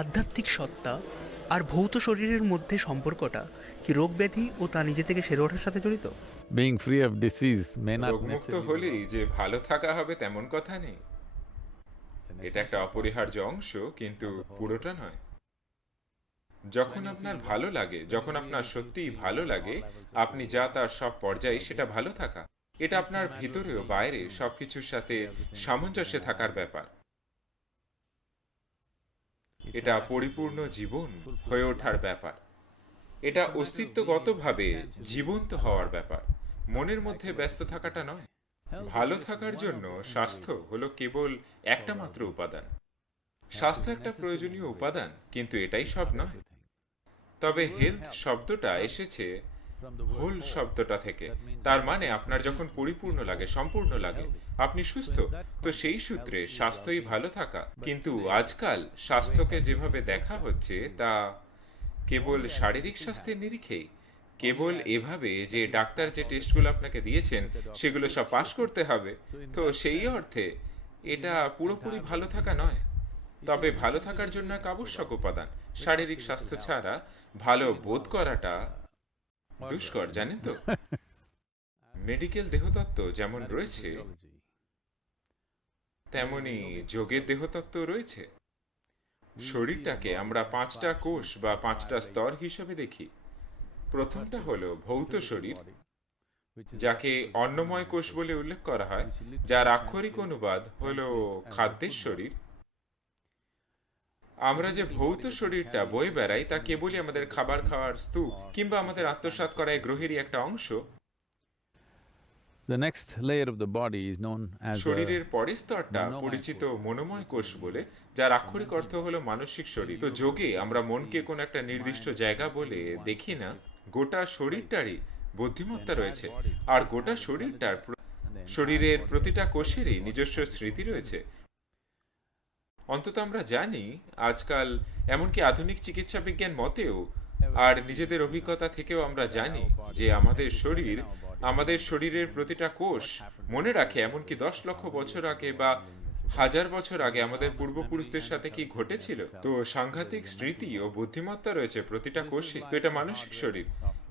আধ্যাত্মিক সত্তা আর ভৌত শরীরের মধ্যে সম্পর্কটা কি রোগ ব্যাধি ও তা নিজে থেকে সেরে ওঠার সাথে জড়িত? Being free of disease may রোগমুক্ত হলেই যে ভালো থাকা হবে তেমন কথা নেই। এটা একটা অপরিহার্য অংশ কিন্তু পুরোটা নয়। যখন আপনার ভালো লাগে যখন আপনার সত্যিই ভালো লাগে আপনি যা তার সব পর্যায়ে সেটা ভালো থাকা। এটা আপনার ভিতরে ও বাইরে সবকিছুর সাথে সামঞ্জস্যে থাকার ব্যাপার। এটা পরিপূর্ণ জীবন হয়ে ওঠার ব্যাপার। এটা অস্তিত্বগতভাবে জীবন্ত হওয়ার ব্যাপার। মনের মধ্যে ব্যস্ত থাকাটা নয়। ভালো থাকার জন্য স্বাস্থ্য হলো কেবল একটা মাত্র উপাদান। স্বাস্থ্য একটা প্রয়োজনীয় উপাদান কিন্তু এটাই সব নয়। তবে হেলথ শব্দটা এসেছে হোল শব্দটা থেকে। তার মানে আপনার যখন পরিপূর্ণ লাগে, সম্পূর্ণ লাগে, আপনি সুস্থ, তো সেই সূত্রে স্বাস্থ্যই ভালো থাকা। কিন্তু আজকাল স্বাস্থ্যকে যেভাবে দেখা হচ্ছে, তা কেবল শারীরিক স্বাস্থ্যের নিরিখেই। কেবল এভাবে যে ডাক্তার যে টেস্টগুলো আপনাকে দিয়েছেন, সেগুলো সব পাশ করতে হবে। তো সেই অর্থে এটা পুরোপুরি ভালো থাকা নয়। তবে ভালো থাকার জন্য এক আবশ্যক উপাদান, শারীরিক স্বাস্থ্য ছাড়া ভালো বোধ করাটা দুষ্কর জানেন তো? মেডিকেল দেহতত্ত্ব যেমন রয়েছে তেমনি যোগের দেহতত্ত্ব রয়েছে। শরীরটাকে আমরা পাঁচটা কোষ বা পাঁচটা স্তর হিসেবে দেখি। প্রথমটা হলো ভৌত শরীর যাকে অন্নময় কোষ বলে উল্লেখ করা হয় যার আক্ষরিক অনুবাদ হলো খাদ্যের শরীর। আমরা যে ভৌত শরীরটা বয়ে বেড়াই তা কেবলই আমাদের খাবার খাওয়ার স্তূপ কিংবা আমাদের আত্মসাৎ করা এই গ্রহেরই একটা অংশ। The next layer of the body is known as শরীরের পরের স্তরটা পরিচিত মনোময় কোষ বলে যার আক্ষরিক অর্থ হলো মানসিক শরীর। তো যোগে আমরা মনকে কোন একটা নির্দিষ্ট জায়গা বলে দেখি না গোটা শরীরটারই বুদ্ধিমত্তা রয়েছে। আর গোটা শরীরটার শরীরের প্রতিটা কোষেরই নিজস্ব স্মৃতি রয়েছে। অন্তত আমরা জানি আজকাল এমনকি আধুনিক চিকিৎসা বিজ্ঞান মতেও আর নিজেদের অভিজ্ঞতা থেকেও আমরা জানি যে আমাদের শরীর আমাদের শরীরের প্রতিটা কোষ মনে রাখে এমনকি দশ লক্ষ বছর আগে বা হাজার বছর আগে আমাদের পূর্বপুরুষদের সাথে কি ঘটেছিল? তো সাংঘাতিক স্মৃতি ও বুদ্ধিমত্তা রয়েছে প্রতিটা কোষে। তো এটা মানসিক শরীর।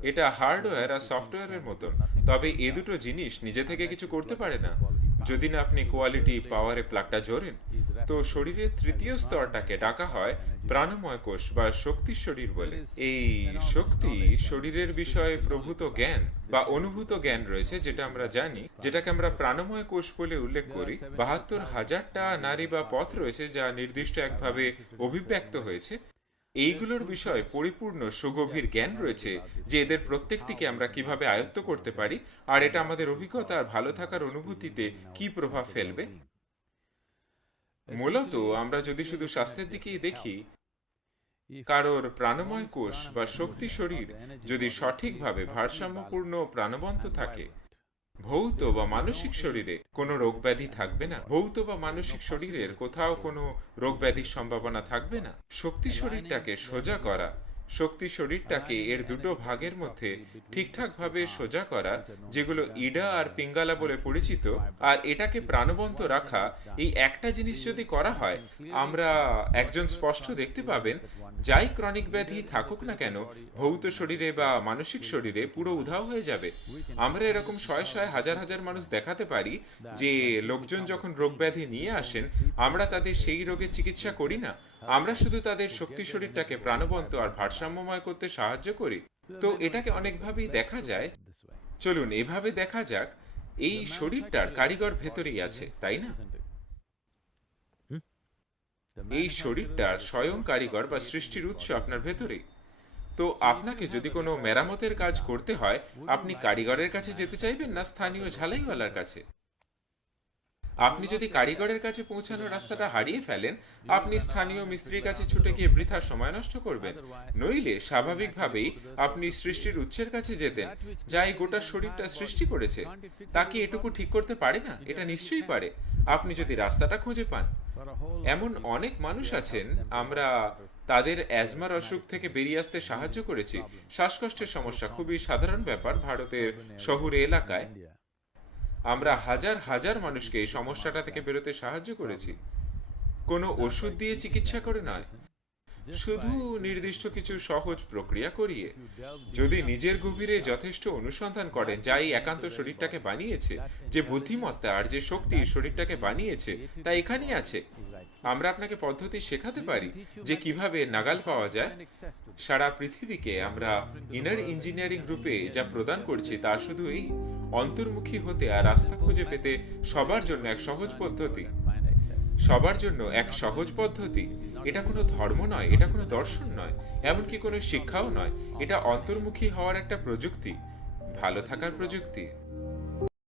এটা হার্ডওয়্যার আর সফটওয়্যারের মতো তবে এ দুটো জিনিস নিজে থেকে কিছু করতে পারে না। যদি না আপনি কোয়ালিটি পাওয়ারে প্লাগটা জোরেন তো শরীরের তৃতীয় স্তরটাকে ডাকা হয় প্রাণময় কোষ বা শক্তির শরীর বলে। এই শক্তি শরীরের বিষয়ে প্রভূত জ্ঞান বা অনুভূত জ্ঞান রয়েছে, যেটা আমরা জানি, যেটাকে আমরা প্রাণময় কোষ বলে উল্লেখ করি। বাহাত্তর হাজারটা নারী বা পথ রয়েছে যা নির্দিষ্ট একভাবে অভিব্যক্ত হয়েছে। এইগুলোর বিষয়ে পরিপূর্ণ সুগভীর জ্ঞান রয়েছে যে এদের প্রত্যেকটিকে আমরা কীভাবে আয়ত্ত করতে পারি, আর এটা আমাদের অভিজ্ঞতা আর ভালো থাকার অনুভূতিতে কি প্রভাব ফেলবে। মূলত আমরা যদি শুধু স্বাস্থ্যের দিকেই দেখি কারোর প্রাণময় কোষ বা শক্তি শরীর যদি সঠিকভাবে ভারসাম্যপূর্ণ প্রাণবন্ত থাকে ভৌত বা মানসিক শরীরে কোনো রোগ ব্যাধি থাকবে না। ভৌত বা মানসিক শরীরের কোথাও কোনো রোগ ব্যাধির সম্ভাবনা থাকবে না। শক্তি শরীরটাকে সোজা করা শক্তি শরীরটাকে এর দুটো ভাগের মধ্যে ঠিকঠাক ভাবে সোজা করা, যেগুলো ইডা আর পিঙ্গালা বলে পরিচিত, আর এটাকে প্রাণবন্ত রাখা, এই একটা জিনিস যদি করা হয়, আমরা একজন স্পষ্ট দেখতে পাবেন, যাই ক্রনিক ব্যাধি থাকুক না কেন, ভৌত শরীরে বা মানসিক শরীরে পুরো উধাও হয়ে যাবে। আমরা এরকম শয়ে শয়ে হাজার হাজার মানুষ দেখাতে পারি যে, লোকজন যখন রোগ ব্যাধি নিয়ে আসেন, আমরা তাদের সেই রোগের চিকিৎসা করি না। আমরা শুধু তাদের শক্তি শরীরটাকে প্রাণবন্ত আর ভারসাম্যময় করতে সাহায্য করি। তো এটাকে অনেকভাবেই দেখা যায়। চলুন, এভাবে দেখা যাক, এই শরীরটার কারিগর ভেতরেই আছে, তাই না? এই শরীরটার স্বয়ং কারিগর বা সৃষ্টির উৎস আপনার ভেতরেই। তো আপনাকে যদি কোনো মেরামতের কাজ করতে হয়, আপনি কারিগরের কাছে যেতে চাইবেন না স্থানীয় ঝালাইওয়ালার কাছে? আপনি যদি কারিগরের কাছে পৌঁছানোর রাস্তাটা হারিয়ে ফেলেন, আপনি স্থানীয় মিস্ত্রির কাছে ছুটে গিয়ে বৃথা সময় নষ্ট করবেন। নইলে স্বাভাবিকভাবেই আপনি সৃষ্টির উৎসের কাছে যেতেন, যা এই গোটা শরীরটা সৃষ্টি করেছে। তাকে এটুকু ঠিক করতে পারে না? এটা নিশ্চয়ই পারে। আপনি যদি রাস্তাটা খুঁজে পান। এমন অনেক মানুষ আছেন, আমরা তাদের অ্যাজমার অসুখ থেকে বেরিয়ে আসতে সাহায্য করেছি। শ্বাসকষ্টের সমস্যা খুবই সাধারণ ব্যাপার ভারতের শহুরে এলাকায়। আমরা হাজার হাজার মানুষকে এই সমস্যাটা থেকে বেরোতে সাহায্য করেছি। কোনো ওষুধ দিয়ে চিকিৎসা করে নয়। শুধু নির্দিষ্ট কিছু সহজ প্রক্রিয়া করিয়ে, যদি নিজের গভীরে যথেষ্ট অনুসন্ধান করেন, যা এই একান্ত শরীরটাকে বানিয়েছে, যে বুদ্ধিমত্তা আর যে শক্তি শরীরটাকে বানিয়েছে, তা এখানেই আছে। আমরা আপনাকে পদ্ধতি শেখাতে পারি যে কীভাবে নাগাল পাওয়া যায়। সারা পৃথিবীকে আমরা ইনার ইঞ্জিনিয়ারিং রূপে যা প্রদান করছি তা শুধু এই অন্তর্মুখী হতে আর রাস্তা খুঁজে পেতে সবার জন্য এক সহজ পদ্ধতি। সবার জন্য এক সহজ পদ্ধতি। এটা কোনো ধর্ম নয়, এটা কোনো দর্শন নয়, এমনকি কোনো শিক্ষাও নয়। এটা অন্তর্মুখী হওয়ার একটা প্রযুক্তি, ভালো থাকার প্রযুক্তি।